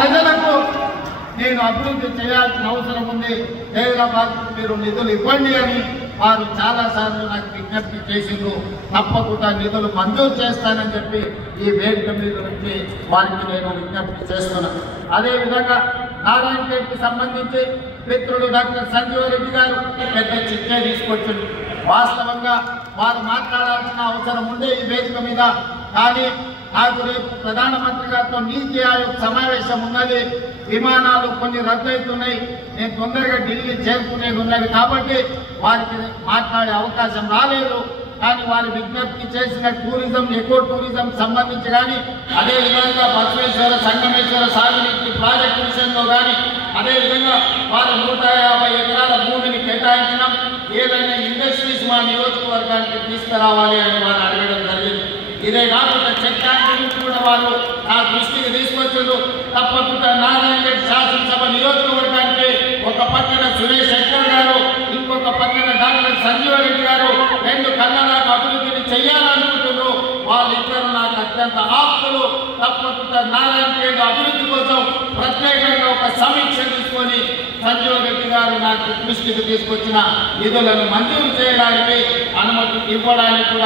ప్రజలకు నేను అభివృద్ధి చేయాల్సిన అవసరం ఉంది, హైదరాబాద్ మీరు నిధులు ఇవ్వండి అని వారు చాలాసార్లు నాకు విజ్ఞప్తి చేసిండ్రు. తప్పకుండా నిధులు మంజూరు చేస్తానని చెప్పి ఈ వేదిక మీద నుంచి వారికి నేను విజ్ఞప్తి చేస్తున్నాను. అదేవిధంగా నారాయణపేటకి సంబంధించి మిత్రుడు డాక్టర్ సంజీవ్ రెడ్డి గారు పెద్ద చిట్టే తీసుకొచ్చింది. వాస్తవంగా వారు మాట్లాడాల్సిన అవసరం ఉండే ఈ వేదిక మీద, కానీ నాకు రేపు ప్రధానమంత్రి గారితో నీతి ఆయోగ్ సమావేశం ఉన్నది. విమానాలు కొన్ని రద్దవుతున్నాయి, నేను తొందరగా ఢిల్లీ చేరుకునేది ఉన్నది కాబట్టి వారికి మాట్లాడే అవకాశం రాలేదు. కానీ వారి విజ్ఞప్తి చేసిన టూరిజం, ఎకో టూరిజం సంబంధించి కానీ, అదేవిధంగా బసవేశ్వర సంగమేశ్వర సాగునీటి ప్రాజెక్టు విషయంలో కానీ, అదేవిధంగా వారు 150 ఎకరాల భూమిని కేటాయించడం, ఏదైనా ఇండస్ట్రీస్ మా నియోజకవర్గానికి తీసుకురావాలి అని వారు అడగడం జరిగింది. ఇదే కాకుండా చెక్ డ్యాం గురించి కూడా వారు నా దృష్టికి తీసుకొచ్చారు. తప్పకుండా నారాయణపేట శాసనసభ నియోజకవర్గానికి ఒక పక్కన సురేష్ శెట్టర్ గారు, ఇంకొక పక్కన డాక్టర్ సంజీవ్ రెడ్డి గారు 2 కన్నలకు అభివృద్ధిని చేయాలనుకుంటున్నారు. వాళ్ళిద్దరు నాకు అత్యంత ఆప్తులు. తప్పకుండా నారాయణపేట అభివృద్ధి కోసం ప్రత్యేకంగా ఒక సమీక్ష తీసుకొని సంజీవ్ రెడ్డి గారు నాకు దృష్టికి తీసుకొచ్చిన నిధులను మంజూరు చేయడానికి, అనుమతి ఇవ్వడానికి కూడా